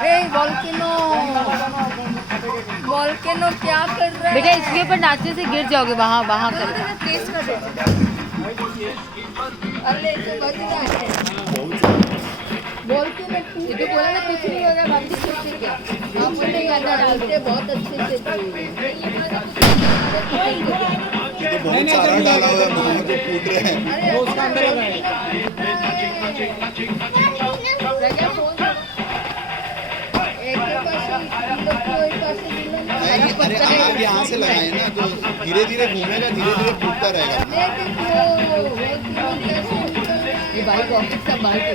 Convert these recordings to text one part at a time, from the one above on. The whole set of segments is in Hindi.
वॉल्केनो वॉल्केनो क्या कर रहा है बेटा? इसके ऊपर नाचने से गिर जाओगे। वहाँ वहाँ कर। टेस्ट कर देते। अरे तो बच रहा है वॉल्केनो। ये तो बोला ना कुछ नहीं होगा, बाकी कुछ क्या। आप बोले गाना डालते बहुत अच्छे से थे। तो बहुत सारा डाला हुआ है, मुंह में तो फूट रहे हैं। अरे उसका अंदर लगा है। अरे आप यहाँ से लगाए ना तो धीरे धीरे घूमेगा, धीरे धीरे फूटता रहेगा। ये भाई रॉकेट संभाल के।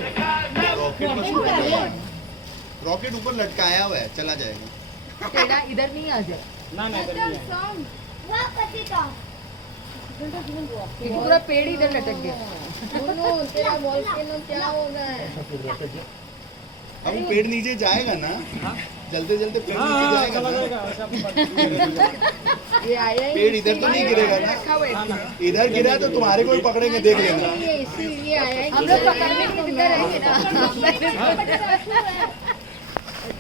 रॉकेट ऊपर लटकाया हुआ है, चला जाएगा। तेरा इधर नहीं आ जाए। ये पूरा पेड़ इधर लटक गया। तेरा वॉल्केनो क्या हो रहा है? अब वो पेड़ नीचे जाएगा ना, जलते जलते पेड़ नीचे जाएगा ना। ये आया ही पेड़ इधर तो नहीं गिरेगा ना, इधर गिरा तो तुम्हारे को भी पकड़ेंगे, देख लेना। ये इसीलिए आया है। हम लोग पकड़ने के इधर रहेंगे ना।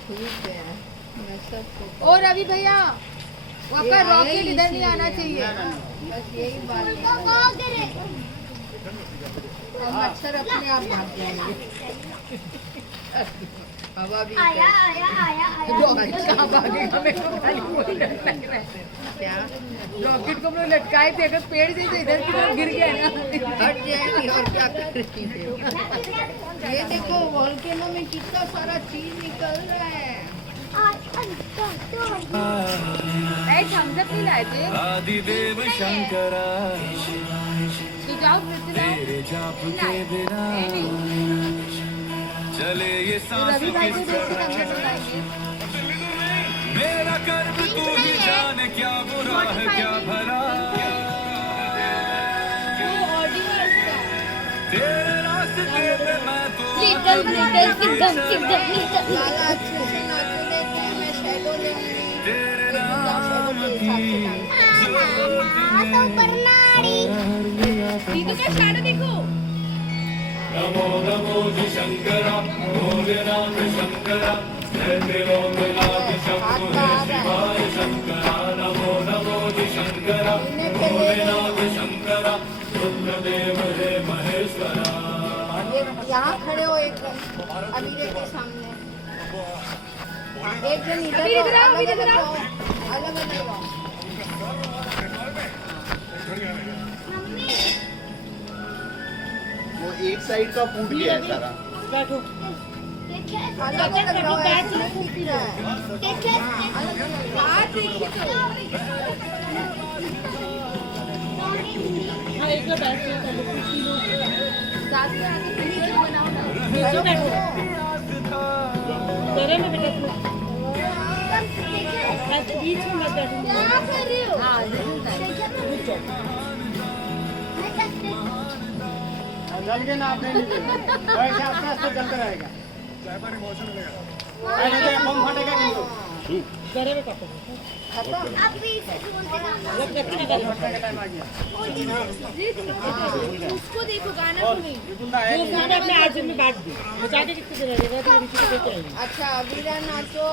ठीक है मैं सबको और रवि भैया, आपका रॉकेट इधर नहीं आना चाहिए। बस यही बात है। अब मच्छर अपने आप भाग जाएंगे। हवा भी रॉकेट कहाँ भागेगा? मेरे को खाली वही डर लग रहा है। क्या रॉकेट को हम लोग लटकाए थे, अगर पेड़ से इधर की तरफ गिर गया ना। हट जाएगी और क्या करेगी फिर? ये देखो वॉल्केनो में कितना सारा चीज निकल रहा है। थम्स अप नहीं लाए थे? आदिदेव शंकरा तो जाओ फिर से लाओ। तेरे जाप के बिना चले ये सांस रवि भाई को किस देख के तरह थम्स अप लाएंगे। मेरा कर्म तू ही जाने, क्या बुरा है क्या भला। तेरे रास्ते पे मैं तो लाला अच्छे से नाचो देते हैं। मैं शैडो लेंगी। तेरे एक पूरा शैडो के हिसाब से डालूंगी। नमो नमो जी शंकरा, भोलेनाथ शंकरा, जय त्रिलोकनाथ शंभो हे शिवाय शंकरा। नमो नमो जी शंकरा, भोलेनाथ शंकरा, रुद्रदेव हे महेश्वरा। यहाँ खड़े हो एक जन अमीरे के सामने। एक जन इधर आओ, अलग अलग आओ, अलग अलग आओ। वो एक साइड का फूट गया है सारा। अलग अलग रहो, ऐसे नहीं दिख रहा है। अलग साथ में आके वीडियो बनाओ ना। हाँ, जरूर जल के ना आपने नीचे वैसे आस्ते आस्ते जलता रहेगा। बम फटेगा किंतु टाइम आ गया। उसको देखो, गाना सुनी। गाना अपने आर्जन में बांट दी, बचा के कितने देर लगेगा तो नीचे से लेके आएंगे। अच्छा अमीरा नाचो।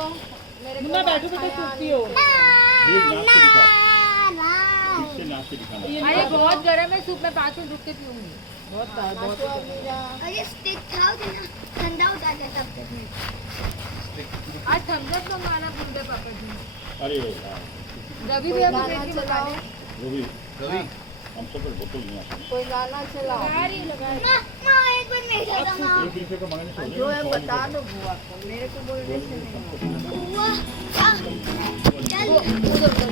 मेरे को मुन्ना बैठो बेटा, सुस्ती हो। अरे बहुत गर्म है सूप, मैं 5 मिनट रुक के पीऊंगी। नाचो अमीरा। अरे स्टिक था ना, ठंडा हो जाता तब तक में। आज थम्स अप मंगाना भूल गए पापा जी। अरे रवि भैया को गाना बेटी चलाओ। रवि रवि हम सब बोतल नहीं आते कोई गाना चलाओ। माँ एक बार मेरे साथ माँ। 1 रुपये का मांगने से जो है बता दो बुआ को, मेरे को बोलने से नहीं होगा। बुआ चल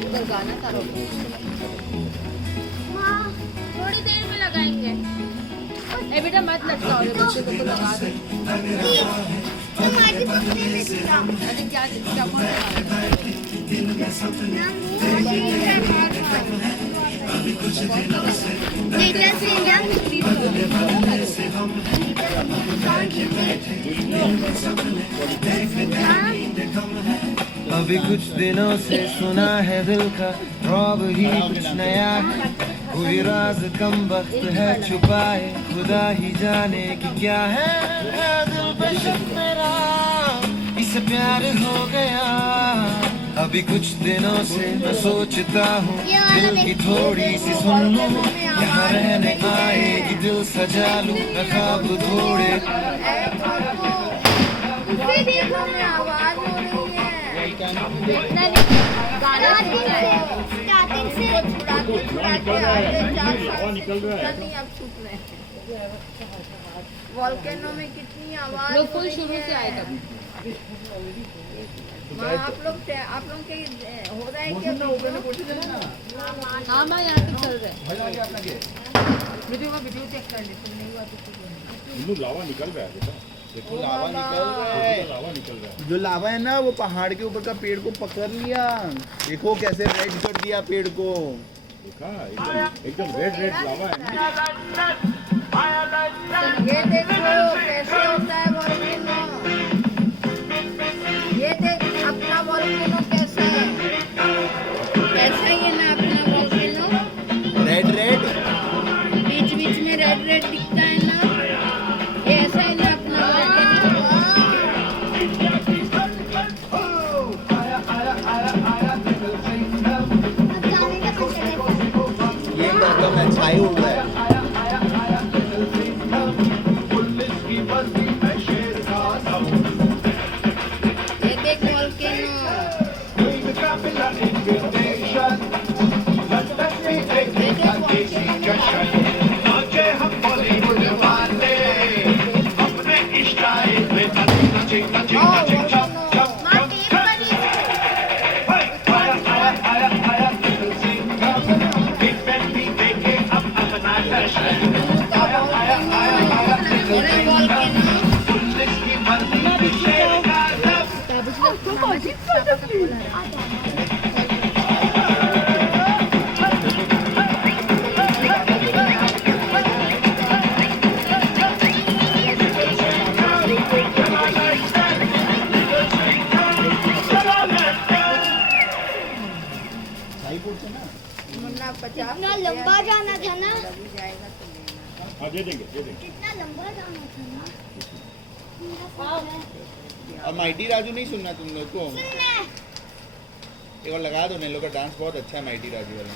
उधर गाना तारो। माँ थोड़ी देर में लगाएंगे। ए बेटा मत लटकाओ, रे बच्चे को तो लगा दो। तुम्हारी पत्नी में था अरे क्या क्या कौन लगा अभी कुछ दिनों से सुना है दिल का रौब ही कुछ नया है, कोई राज कम वक्त है छुपाए, खुदा ही जाने कि क्या है दिल पे शक मेरा, तुझसे प्यार हो गया। अभी कुछ दिनों से मैं सोचता हूँ दिल की थोड़ी सी सुन लूँ, यहाँ रहने आएगी दिल सजा लूँ मैं ख्वाब थोड़े। उसे देखो में आवाज हो रही है। स्टार्टिंग से छुड़ा के आगे 4 साल निकल रहा है। नहीं अब छूट रहे हैं। वॉल्केनो में कितनी आवाज लोग फुल हो रही शुरू से है। आएगा। माँ, आप लोग के हो रहा है क्या? हाँ मैं यहाँ पे चल रहे हैं। वीडियो चेक कर ले, तुम नहीं हुआ तो ठीक है। बिल्कुल लावा निकल रहा है बेटा, देखो लावा निकल रहा है। लावा निकल रहा है। जो लावा है ना वो पहाड़ के ऊपर का पेड़ को पकड़ लिया। देखो कैसे रेड कर दिया पेड़ को। देखा एकदम रेड रेड लावा है ना। ये देखो कैसे होता है वॉल्केनो। ये देख अपना वॉल्केनो कैसा है। कैसा ही है ना अपना वॉल्केनो। रेड रेड बीच बीच में रेड रेड दिखता है ना। ये ऐसा ही ना अपना वॉल्केनो। अब जाने का कुछ नहीं। ये एकदम अच्छाई हो गया है। ये देख वॉल्केनो। ये देख मुन्ना 50 इतना लंबा जाना था ना। अभी जाएगा तो लेना। हाँ दे देंगे दे देंगे। कितना लंबा जाना था ना। और माइटी राजू नहीं सुनना तुम लोग को। सुनना। एक बार लगा दो, इन लोग का डांस बहुत अच्छा है माइटी राजू वाला।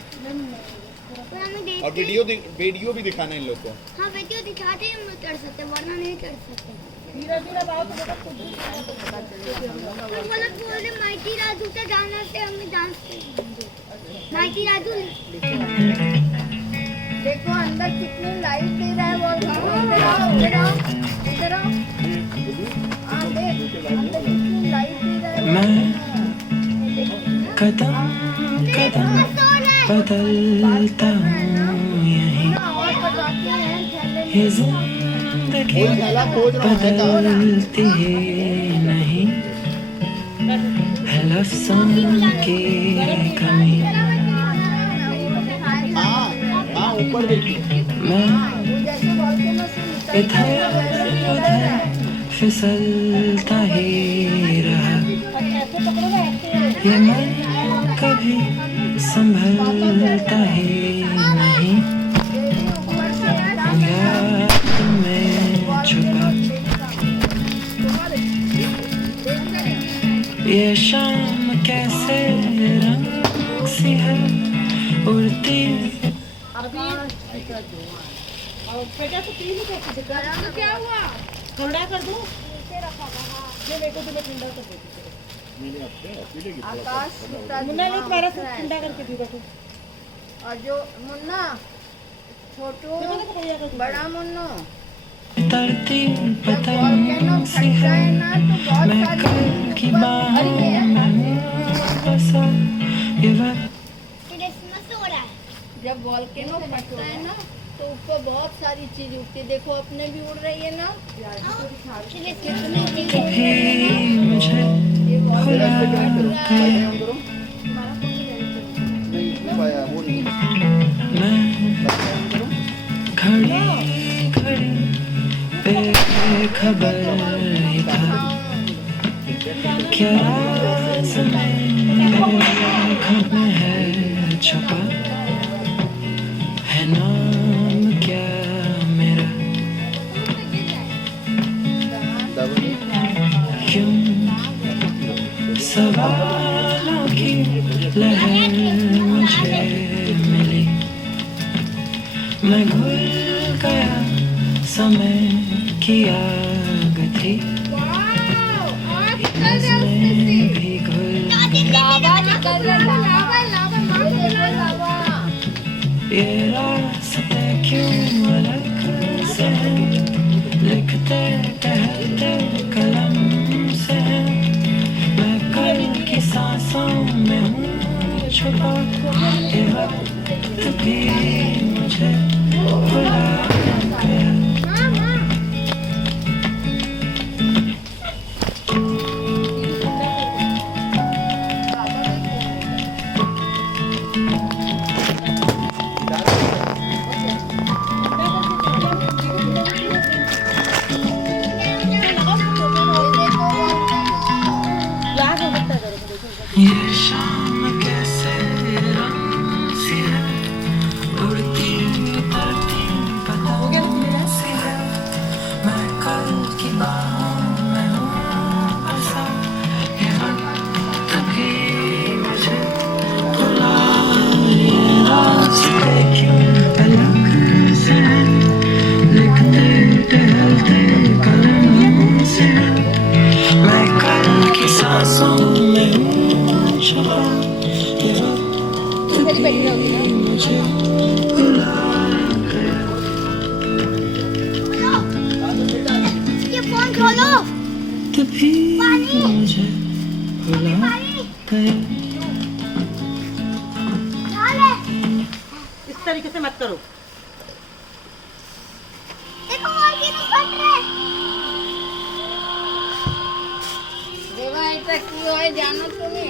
पर हमें और देखते वीडियो भी दिखाना इन लोग को। हाँ वीडियो दिखाते ही हम कर सकते, वरना नहीं कर सकते। धीरे धीरे बात तो बेटा खुद ही हम गलत बोल रहे, माइटी राजू से जाना से हमें डांस करेंगे। माइटी राजू देखो अंदर कितनी लाइट दे रहा है वॉल्केनो। इधर आओ इधर आओ इधर आओ। हाँ देख अंदर कितनी लाइट दे रहा है। मैं कदम कदम बदलता हूँ यहीं, और बताते हैं थैले में। ये जिंदगी बदलती ही नहीं है लफ्ज़ों की कमी। हाँ ऊपर देखिए। मैं जैसे वॉल्केनो से निकल इधर उधर फिसलता ही रहा, ये मन कभी संभलता ही नहीं, याद में छुपा ये शाम कैसे रंग सी है उड़ती। बेटा तो पी नहीं सकती। क्या हुआ? ठंडा कर दूं? ये मेरे को तो मैं ठंडा कर देती हूँ। मैंने आपसे पीलेगी थोड़ा सा। आकाश टूटा मुन्ना ने तुम्हारा से धुआं उठता ठंडा है। करके दी देखो। और जो मुन्ना छोटू देखो देखो भैया का बड़ा मुन्नो तरती जब पतंग वॉल्केनो सी फटता है, है ना तो बहुत मैं सारी कल की बाहों में फंसा ये वक्त क्रिसमस हो रहा है। जब वॉल्केनो फटता है ना तो ऊपर बहुत सारी चीज उड़ती है। देखो अपने भी उड़ रही है ना। कितनी चीजें उड़ रही है ना। भी मुझे ये भुला वॉल्केनो फट रहा है। मैं घड़ी घड़ी बेखबर ही था, क्या राज मेरे घर में है छुपा, है नाम क्या मेरा, क्यों सवालों की लहर मुझे मिली, मैं घुल गया समय की आग थी, इसमें भी घुल ये रास्ते क्यों अलग से हैं, लिखते टहलते कलम से हैं, मैं कल की सांसों में हूँ छुपा, ये वक्त भी मुझे भुला गया। ये शाम कैसे रंग सी है, उड़ती उतरती पतंग सी है, मैं कल की बाहों में हूँ फंसा, ये वक्त भी मुझे भुला, ये रास्ते क्यों अलग से हैं, लिखते टहलते कलम से हैं, मैं कल की सांसों में हूँ छुपा, ये वक्त भी मुझे भुला गया। ये फोन खोलो। तभी मुझे भुला गया। इस तरीके से मत करो। देखो मुर्गी नहीं फट रहे। দেবা এটা কি হয় জানো তুমি?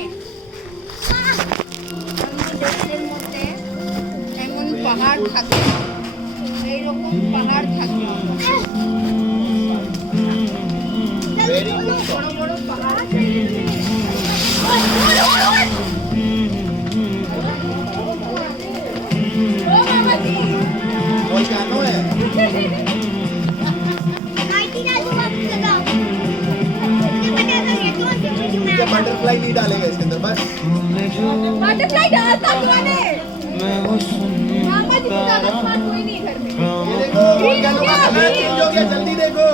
দেশের মধ্যে এমন পাহাড় থাকে, এইরকম পাহাড় থাকে, বড় বড় পাহাড় वोल्केनो है। क्या बटरफ्लाई नहीं डालेगा इसके अंदर बस? बटरफ्लाई डालता तुमने? मैं वो मामा जी सुनता ज्यादा स्मार्ट कोई नहीं घर में। ये देखो वोल्केनो का कलर चेंज हो गया, जल्दी देखो।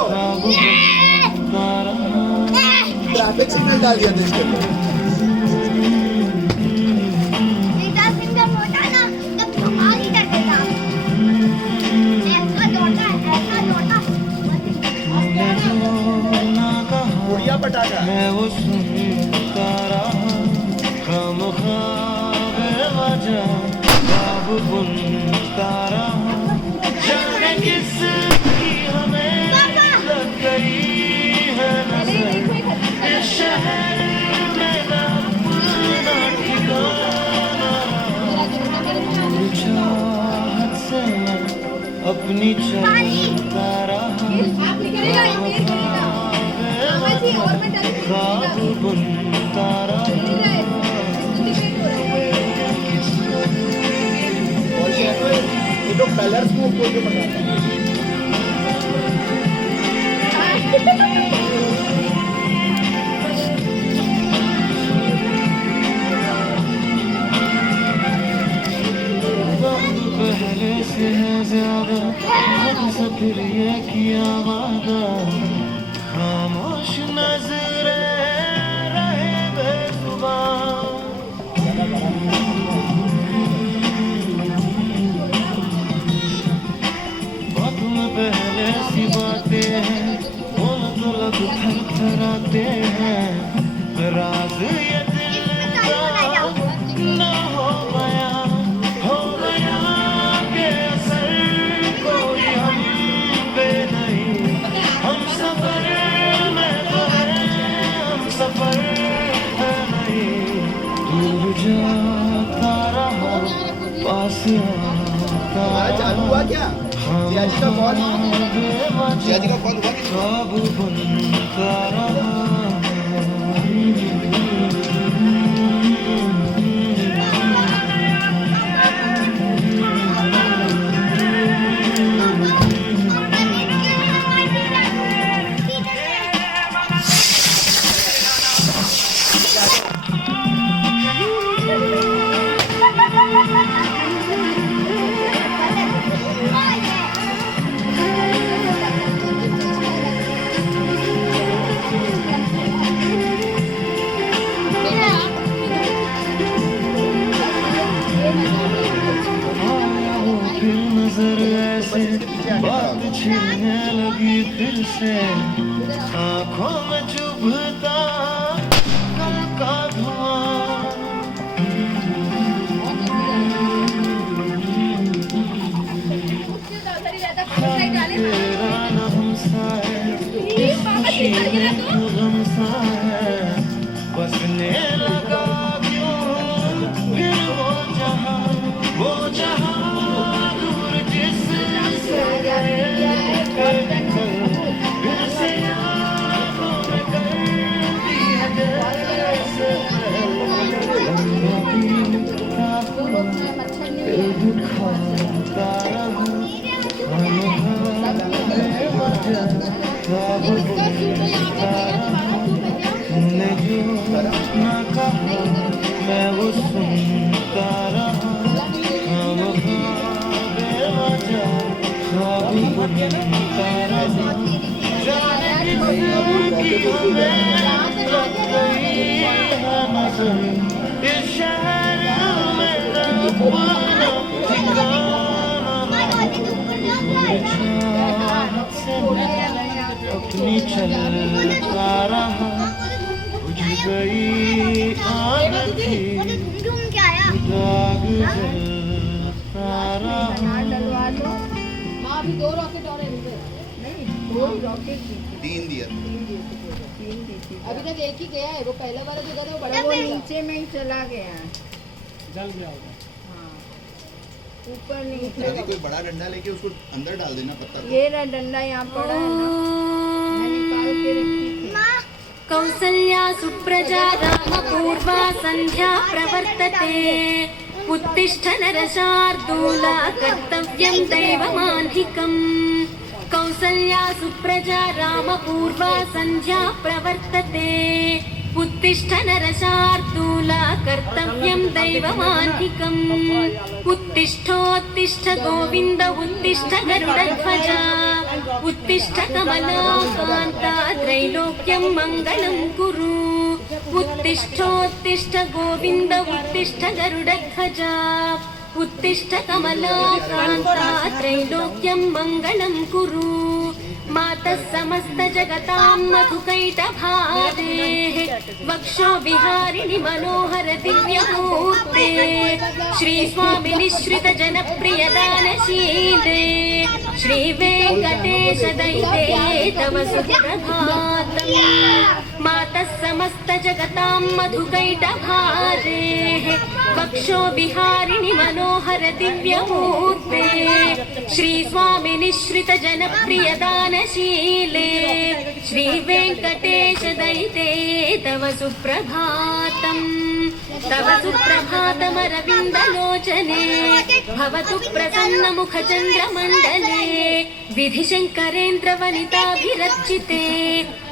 ट्रैफिक सिग्नल डाल दिया था इसके अंदर। उड़िया पटाखा। मैं वो सुनता रहा, खामख्वाह बेवजह ख्वाब बुनता रहा, जाने किसकी हमें लग गई है नजर, इस शहर में ना अपना ठिकाना रहा, चाहत से मैं अपनी चलता रहा, ख्वाब बुनता रहा। वोल्केनो ये तो कलर्स को कोई को बताता है। वक्त पहले से है ज्यादा, हमसे फिर ये किया वादा, खामोश नजरे रहे बेजुबान, वक्त में पहले सी बातें हैं, बोल तो लब थरथराते हैं, राज ये दिल का न हो गया के असर कोई हम पे नहीं, हम सफर में तो हैं, हम सफर है नहीं, दूर जाता रहा पास आता हमारा चालू हुआ क्या? जिया जी का कॉल? जिया जी का कॉल हुआ कि ख्वाब बुनता रहा। Thank you. से आंखों में चुभता कल का धुआं। तेरा नाम सा है, गम सा है, बसने लगा क्यों फिर वो जहां दूर जिससे गए फिर से यादों में कर दिया जैसे दिल दुखाता रहा। तुमने जो ना कहा मैं वो सुनता रहा। हम बेवजह ख्वाब बुनता रहा। जाने किसकी हमें लग गई है नज़र इस शहर में न अपना ठिकाना। चाहत से मैं अपनी चलता रहा। बुझ गई आग थी दाग जलता रहा। डलवा लो माँ। अभी 2 रॉकेट और है इनपे। नहीं 2 रॉकेट दी थी। 3 दिया। 3 दी थी। अभी तक एक ही गया है, वो पहला वाला जो गया था वो बड़ा वो हुआ था। नीचे में ही चला गया। जल गया होगा। हाँ ऊपर नहीं दादी उठेगा। कोई बड़ा डंडा लेके उसको अंदर डाल देना पत्ता को। ये रहा डंडा यहाँ पड़ा है ना, मैं निकाल के रखी थी। कौसल्या सुप्रजा रामपूर्वा सन्ध्या प्रवर्तते। उत्तिष्ठ नरशार्दूला कर्तव्यं दैवमान्धिकम्। कौसल्या सुप्रजा रामपूर्वा सन्ध्या प्रवर्तते। उत्तिष्ठ नरशार्दूला कर्तव्यं दैवमान्धिकम्। उत्तिष्ठोत्तिष्ठ गोविन्द उत्तिष्ठ गरुडध्वजा। उत्तिष्ठ कमलाकान्ता त्रैलोक्यं मङ्गलं कुरु। उत्तिष्ठोत्तिष्ठ गोविन्द उत्तिष्ठ गरुडध्वजा। उत्तिष्ठ कमलाकान्ता त्रैलोक्यं मङ्गलं कुरु। मातः समस्त जगतां मधुकैटभारेः वक्षो विहारिणि मनोहर दिव्यमूर्ते। श्री स्वामी निश्रित जनप्रिय दानशीले श्री वेंकटेश दैते तव सुप्रभातम्। मातः समस्त जगतां मधुकैटभारेः वक्षो विहारिणि मनोहर दिव्यमूर्ते। श्री स्वामी निश्रित जनप्रिय दानशीले श्री वेंकटेश दैते तव सुप्रभातम्। तव सुप्रभातमरविन्दलोचने भवतु प्रसन्न मुखचन्द्रमण्डले। विधिशङ्करेन्द्र वनिताभिरचिते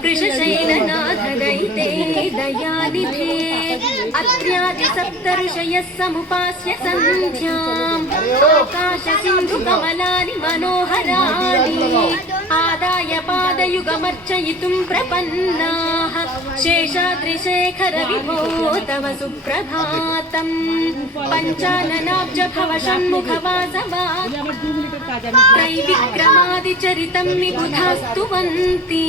वृषशैलनाथ दैते दयानिधे। अत्र्यादि सप्तऋषयः समुपास्य सन्ध्याम् आकाश सिन्धु कमलानि मनोहराणि। आदाय पादयुगमर्चयितुं प्रपन्नाः शेषाद्रिशेखर विभो तव सुप्रभातम्। पञ्चाननाब्ज भव षण्मुखवासवान् त्रैविक्रमादिचरितं विबुधास्तुवन्ति।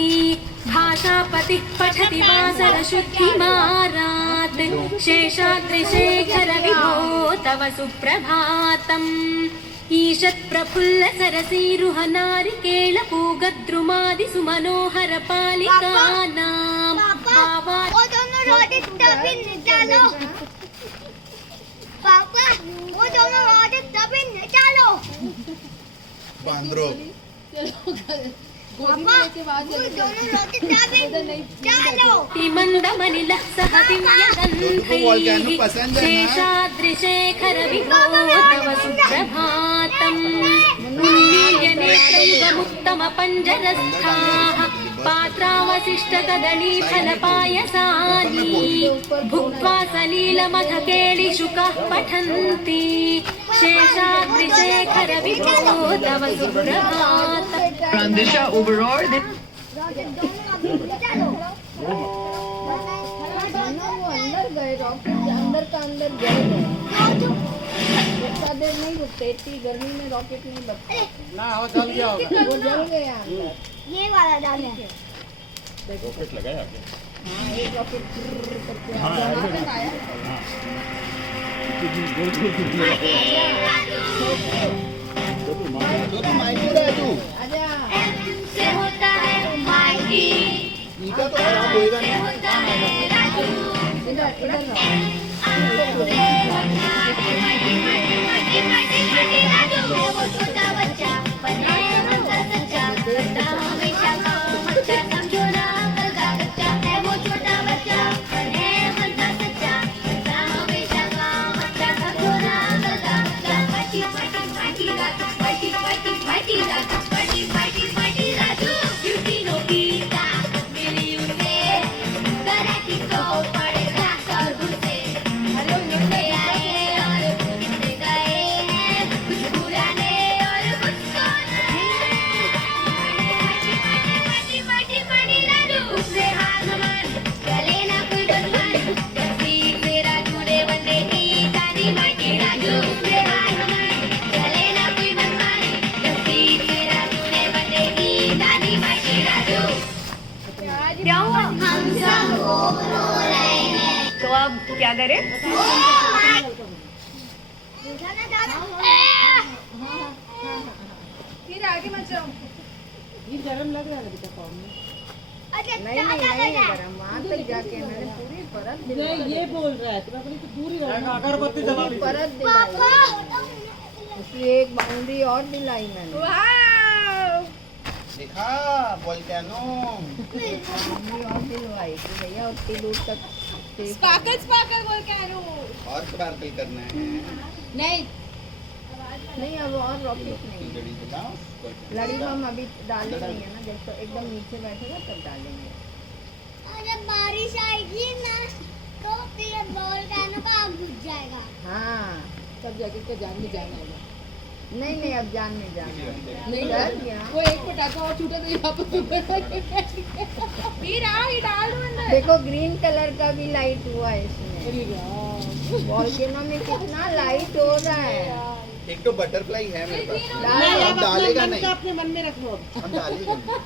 भाषापतिः पठति वासरशुद्धिमारात् शेषाद्रिशेखर विभो तव सुप्रभातम्। ईषत् प्रफुल्ल सरसीरुह नारिकेल पूगद्रुमादि सुमनोहर पालिकानाम् आवाज। वो दोनों रोटी तभी निकालो पापा, वो दोनों रोटी तभी निकालो बांद्रो। पापा, वो दोनों रोटी तभी निकालो। मंदमनिलः सह दिव्यगन्धैः शेषाद्रिशेखर विभो तव सुप्रभातम्। उन्मील्यनेत्रयुगमुत्तमपञ्जरस्थाः पात्रावशिष्टकदलीफलपायसानि भुक्त्वा सलीलमधकेलिशुकः पठन्ति। शेषाद्रिशेखर विभो तव सुप्रभातम्। Prandisha overall रोटी दोनों अभी निकालो। दोनों वो अंदर गए, रॉकेट के अंदर का अंदर गए। इतना देर नहीं रुकते, इतनी गर्मी में रॉकेट नहीं बचता। ना हो जल गया होगा। वो जल गया अंदर। ये वाला डालना है। रॉकेट लगाया क्या? हाँ एक रॉकेट करके हाँ, आया। ऐसे रॉकेट आया। हाँ। इतनी गोल गोल घूमने लगे। तो तो माइटी राजू आजा। से होता है माइटी, ईटा तो खराब होएगा नहीं। होता है राजू। इधर इधर रहो। माइटी राजू। वो छोटा बच्चा बने बनता सच्चा, करता हमेशा काम अच्छा, समझो ना अक्ल का कच्चा है वो छोटा बच्चा बने बनता सच्चा, करता हमेशा काम अच्छा, समझो ना अक्ल का कच्चा। Mighty mighty mighty Raju, mighty mighty mighty Raju, mighty mighty mighty Raju. Beauty नो गीता मिली उसे, कराटी को पड़ेगा सब उसे। घूमने आए और घूमने गए हैं, कुछ पुराने और कुछ माटी माटी माटी राजू। उससे हाथ मन चले ना कोई दुश्मन, तस्वीर तेरा जुड़े बंदे की दादी माटी राजू। उससे हाथ मन चले ना कोई दुश्मन, तस्वीर तेरा जुड़े बंदे की दादी माटी राजू। क्या हुआ? हम सब रो रहे हैं। तो अब क्या करें? फिर आगे मत जाओ। ये गरम लग रहा है बेटा पाँव में। नहीं नहीं गरम वहाँ तक जाके मैंने पूरी परत नहीं दिलाई। ये बोल रहा है, तो मैं बोली तो दूर ही रहना। अगरबत्ती पूरी परत दिलाई। उसकी एक बाउंड्री और दिलाई मैंने। देखा वोल्केनो बाउंड्री और दिलवाई कि भैया उतनी दूर तक safe स्पार्कल बोल के आ रही हूँ। और स्पार्कल करना है। नहीं नहीं अब और रॉकेट नहीं। लड़ी चलाओ। लड़ी को हम अभी डाले नहीं है ना, जब तो एकदम नीचे बैठेगा तब डालेंगे। और जब बारिश आएगी ना तो फिर वोल्केनो का आग बुझ जाएगा। हाँ तब जाके इसका जान में जान आएगा। नहीं नहीं अब जान में जाना नहीं डर गया। वो एक पटाखा और छूटा तो यहाँ पर फिर आओ ये डाल दो अंदर। देखो ग्रीन कलर का भी लाइट हुआ है इसमें। अरे राम। वॉल्केनो में कितना लाइट हो रहा है। एक तो बटरफ्लाई है मेरे पास। नहीं हम अब डालेगा अपने मन नहीं। का अपने मन में रखो अब। हम डालेगा नहीं।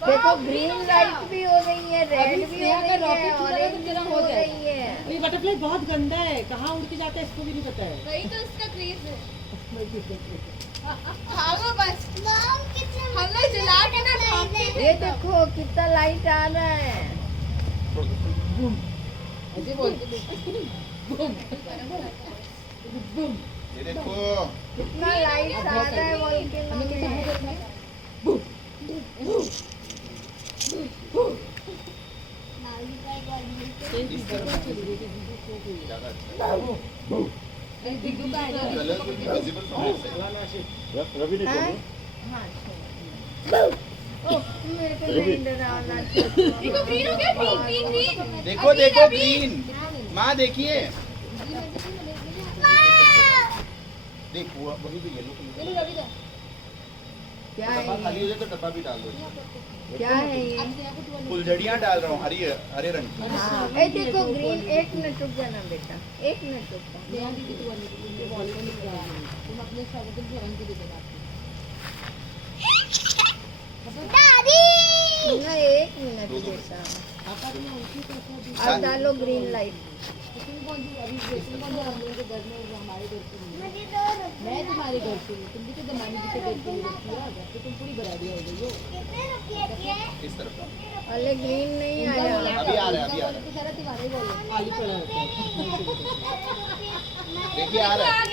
देखो ग्रीन लाइट भी हो रही है, रेड अभी भी स्नेहा हो का रही है, rocket छूटा है तो ऑरेंज तेरा भी हो हो जाएगा। रही है। ये बटरफ्लाई बहुत गंदा है, कहाँ उड़ के जाता है इसको भी नहीं पता है। वही तो उसका क्रेज है। भागो बस। मॉम कितने हम लोग जला के ना भागते ये देखो कितना लाइट आ रहा है। ऐसे बोलते बूम। ये देखो कितना लाइट आ रहा है वॉल्केनो में। इस तरफ ज़्यादा अच्छा है। कलर विजिबल फ्रॉम से। रवि ने हैं? बोलो। हाँ अच्छा। ओह, मेरे को नहीं डराना चाहिए। देखो ग्रीन हो गया, ग्रीन ग्रीन ग्रीन। देखो देखो ग्रीन। माँ देखिए। देखो वही तो येलो कलर। क्या है डब्बा खाली हो ये? जाए तो डब्बा भी डाल दो। क्या है ये? फुलझड़ियाँ डाल रहा हूँ हरे रंग की। हाँ, ए देखो ग्रीन। एक मिनट रुक जाना बेटा, एक मिनट रुक जाना। तुम अपने स्वागत के रंग के देना। दादी ना एक मिनट बेटा। पापा तुम उसी को अब डालो ग्रीन लाइट। तुम कौन सी अभी तुम कौन सी हम लोगों के घर में और हमारे घर से नहीं है। मुझे दो रुपए मैं तुम्हारे घर से हूँ, तुम भी तो दमानी जी के घर से रखी है, घर पे तुम पूरी बराबरी हो गई हो। कितने रुपए दिए? इस तरफ अरे ग्रीन नहीं आया। अभी आ रहा है अभी आ रहा तो सारा तुम्हारे ही बोलो, खाली पड़ा रहता है। है। देखिए आ रहा है।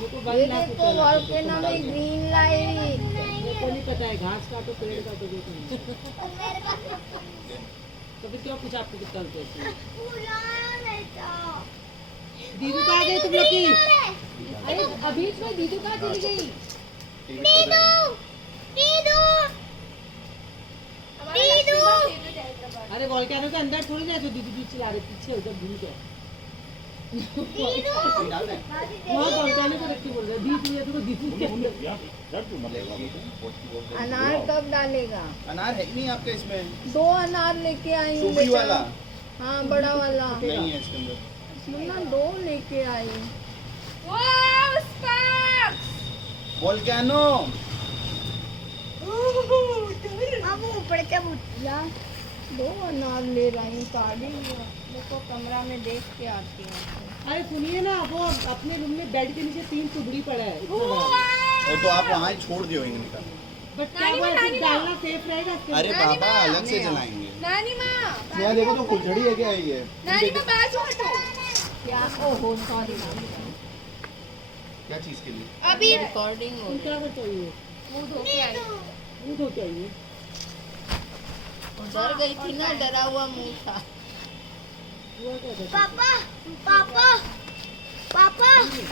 ये तो ये बंद ना देखो वॉल्केनो में ग्रीन लाइट। मेरे को नहीं पता है, घास का तो पेड़ का तो देखो नहीं। तो फिर क्यों पूछा आपको कितना रुपये चाहिए? दीदी कहाँ गई तुम लोग की? अरे अभी में दीदी कहाँ चली गई? अरे वॉल्केनो के अंदर थोड़ी ना, जो दीदी बीच चला रही पीछे उधर भूल गए। डाल दें। वहाँ वॉल्केनो को रख के बोल रहे दीदी, ये तो दीदी के अंदर। यहाँ डर क्यों मत लगा? अनार कब डालेगा? अनार है ही नहीं आपके इसमें। 2 अनार लेके आई हूँ सूफी वाला हाँ बड़ा वाला। नहीं है इसके अंदर। सुनना 2 लेके आई। Wow sparks. वोल्केनो अब ऊपर से बुझला दो अनार ले रही हूँ साड़ी देखो कमरा में देख के आती हूँ। अरे सुनिए ना, वो अपने रूम में बेड के नीचे 3 टुकड़ी पड़ा है इतना बड़ा। और तो आप वहाँ ही छोड़ दियो इनका। बट क्या वो ऐसे डालना सेफ रहेगा इसके अरे लिए? बाबा अलग से जलाएंगे। नानी माँ, यहाँ देखो तो फुलझड़ी है क्या ये? नानी माँ बाजू हटो। क्या ओहो सॉरी क्या चीज के लिए? अभी रिकॉर्डिंग हो तुम क्या करते हो ये? मुंह धो के आई। मुंह धो के आइए। डर गई थी ना, डरा हुआ मुंह था। हुआ क्या था? पापा पापा पापा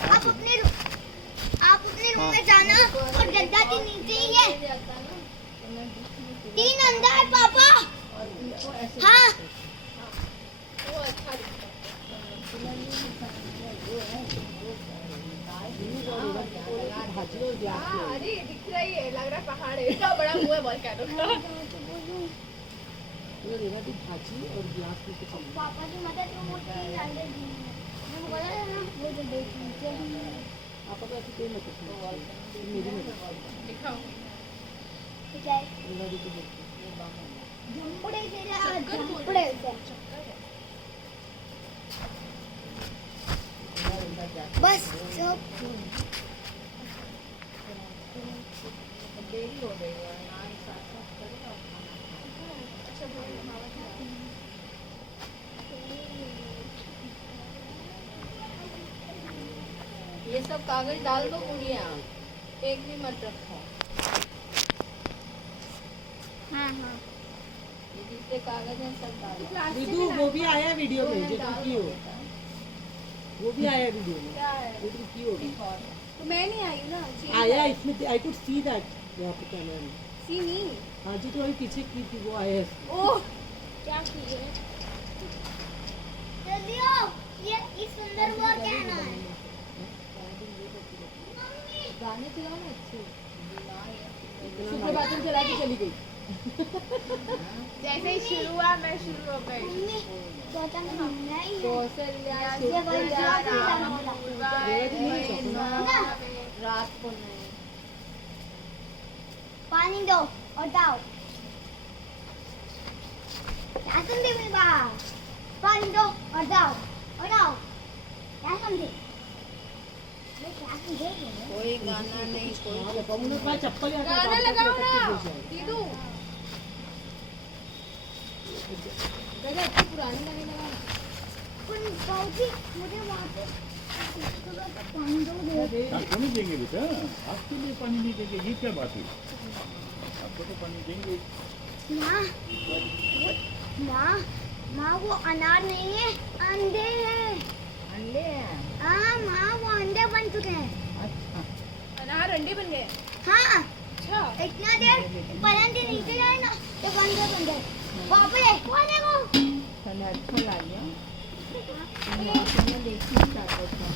आप अपने रूम में जाना और गद्दा के नीचे ही है 3 अंडा है पापा। हाँ भाजी और ग्लास हाँ, अरे दिख रही है, लग रहा है पहाड़ है। इतना बड़ा मुंह है बहुत कैरो का। ये देना थी भाजी और ग्लास में कुछ नहीं। पापा की मदद में वो 3 अंडे दिए हैं। मैंने बोला था ना वो तो देख लीजिए। आपका तो ऐसी कोई मदद नहीं है। मेरी मदद दिखाओ। ठीक है मेरा भी तो देखो। झंपड़े से झंपड़े से बस सब देरी हो गई है ना, साथ साथ करेगा खाना ये सब कागज डाल दो गुड़िया, एक भी मत रखो। हाँ हाँ ये जितने कागज हैं सब डालो। दीदू वो भी आया वीडियो में जो तुम की हो, वो भी आया वीडियो में जो तुम की होगी। तो मैं नहीं आई हूँ ना। आया इसमें, आई कुड सी दैट यहाँ पे कैमरा में। सी मी। हाँ जी, तो अभी पीछे की थी वो आया है। ओह, क्या किए जल्दी आओ, ये इस सुंदर हुआ क्या ना है गाने चलाओ ना अच्छे। शुक्र बाथरूम चला के चली गई। जैसे ही शुरू हुआ मैं शुरू हो गई। मम्मी सोचा नहीं है कौशल्या ये वाला रात को नहीं। पानी दो और जाओ। क्या समझे मेरी बात? पानी दो और जाओ और आओ। क्या समझे? मैं क्या समझे? कोई गाना नहीं, कोई चप्पल यहाँ गाना लगाओ ना दीदू। जगह अच्छी पुरानी गाने लगाओ। बाबूजी मुझे वहाँ पे पानी दो दे। आपको नहीं देंगे बेटा, आपके लिए पानी नहीं देंगे, ये क्या बात है? आपको तो पानी देंगे। माँ माँ वो अनार नहीं है, अंडे हैं। अंडे हैं। हाँ माँ वो अंडे बन चुके हैं। अच्छा अनार अंडे बन गए। हाँ अच्छा। इतना देर पलंग के नीचे जाए ना तो बन गए। बाप रे वो देखो। चलो अच्छा लगा। मैं देखी चाहता था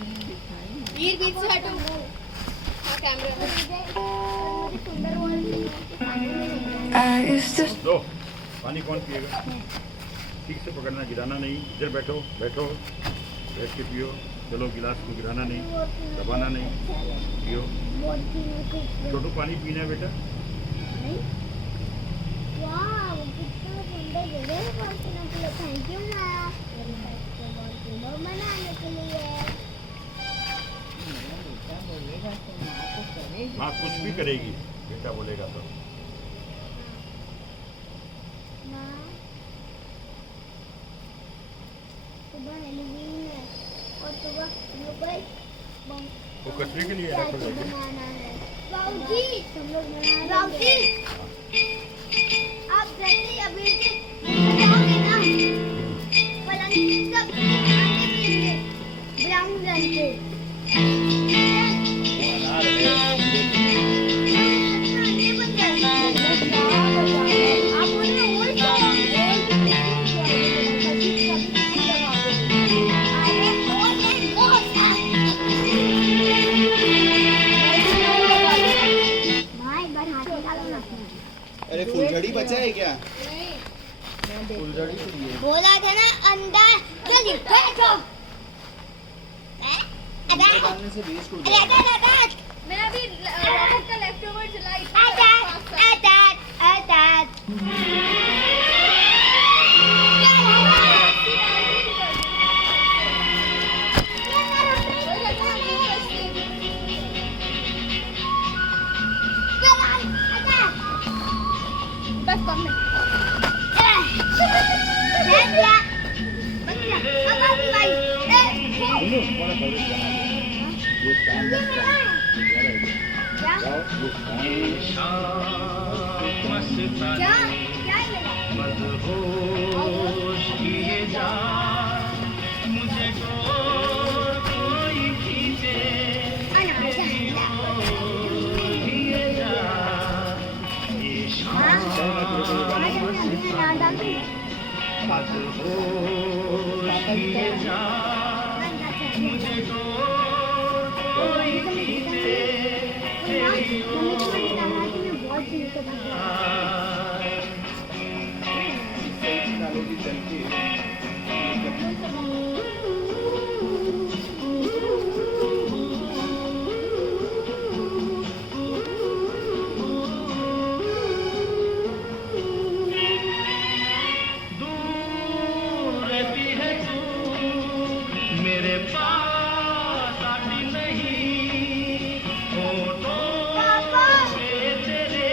में दिखाई। वीर बीच से हटो। हाँ कैमरा में। सुंदर वाली लो, पानी कौन पिएगा? ठीक से पकड़ना, गिराना नहीं। इधर बैठो, बैठो, बैठ के पियो। चलो, गिलास को गिराना नहीं, दबाना नहीं, पियो। छोटू पानी पीना है बेटा। वाह कितना सुंदर जगह है पहुंचने के लिए। थैंक यू माँ बनाने के लिए। बेटा बोलेगा तो माँ को करेगी। माँ कुछ भी करेगी, बेटा बोलेगा तो। माँ सुबह हेलोवीन है और सुबह लोग वो कचरे के लिए रखो जाके। बनाना है। बाबूजी हम लोग बाबूजी आप घर से अभी से जाओगे ना पलंग सब खाने पीएंगे ब्राउन रंग के। अंडे बन गए। आप उन्हें उल्टा अरे बहुत अरे फुलझड़ी बचा है क्या? फुलझड़ी तो ये बोला था ना अंदर जल्दी बैठो। डालने से वेस्ट हो अरे जाएगा। अरे मैं अभी रॉकेट का लेफ्टओवर चलाई बस कम नहीं मदहोश किए जा मुझे और कोई खींचे किए जा ये शाम मदहोश किए जा मुझे और कोई खींचे तेरी डालोगी चल के दूर रहती है तू मेरे पास आती नहीं होठों पे तेरे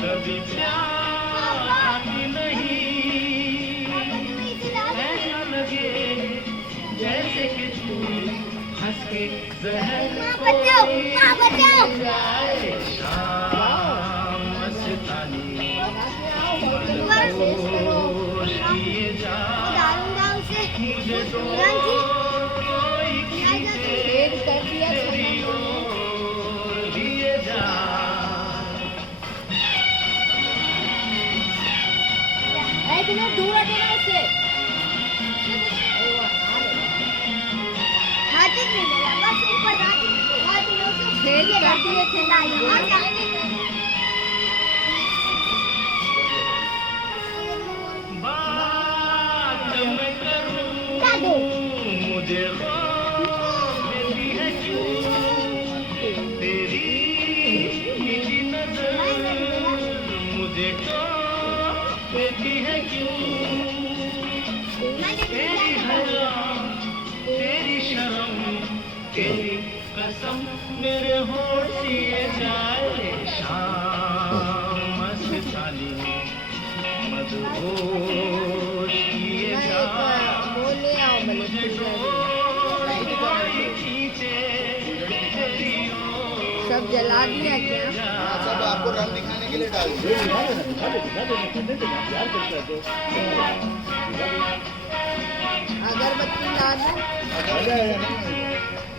कभी प्यार आती नहीं ऐसा लगे जैसे कि तू हंस के जहर जाए शाम मस्तानी होश किए जा मुझे तो कोई खींचे तेरी ओर लिए जा दूर हटना उससे छेद कर दिए थे बात मैं करूं मुझे रोक देती है क्यों तेरी मीठी नजर मुझे टोक देती है क्यों तेरी हया तेरी शर्म तेरी कसम मेरे होश सिए जाए शाम मस्तानी मदहोश किए जा बोले आओ मुझे कोई खींचे तेरी ओर सब जला दिया क्या सब आपको रंग दिखाने के लिए डाल दिया अगरबत्ती डाल दो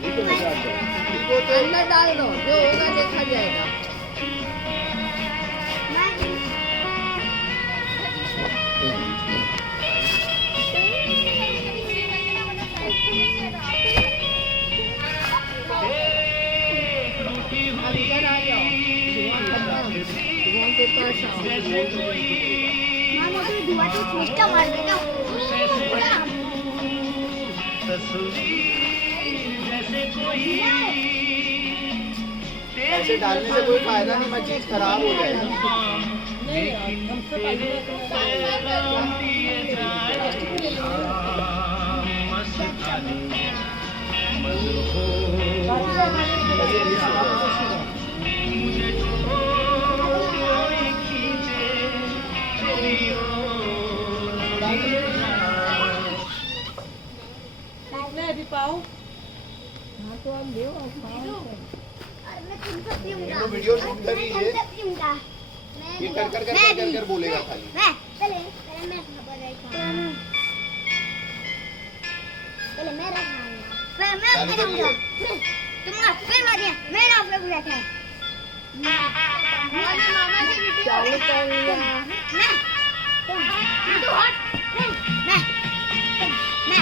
ये तो मजा आता है अंदर डाल दो जो होगा देखा जाएगा रूठी अब इधर आ जाओ धुआं के पास आओ जैसे कोई तस्वीर जैसे कोई ऐसे डालने से कोई फायदा नहीं, मैं चीज खराब हो जाएगा। तेरे पैगाम दिए जाए मस्तानी मुझे कोई खींचे तेरी ओर लिए जाए मैं अभी पाऊँ हाँ तो आप दो आप खाओ तो वीडियो शूट करी ये कर बोलेगा खाली। पहले मैं रखाऊंगा मैं करूंगा फिर मैं आप लोग बैठे मामा जी चालू कर लिया मैं तो हट मैं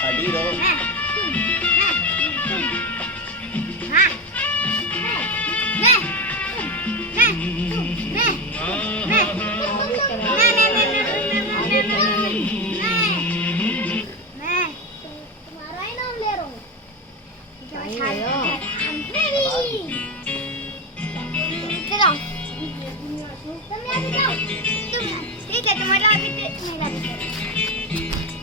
खाली रहो। तुम्हारा ही नाम ले रहा हूँ तुम यहाँ से जाओ। ठीक है तुम्हारा आगे मेरा भी।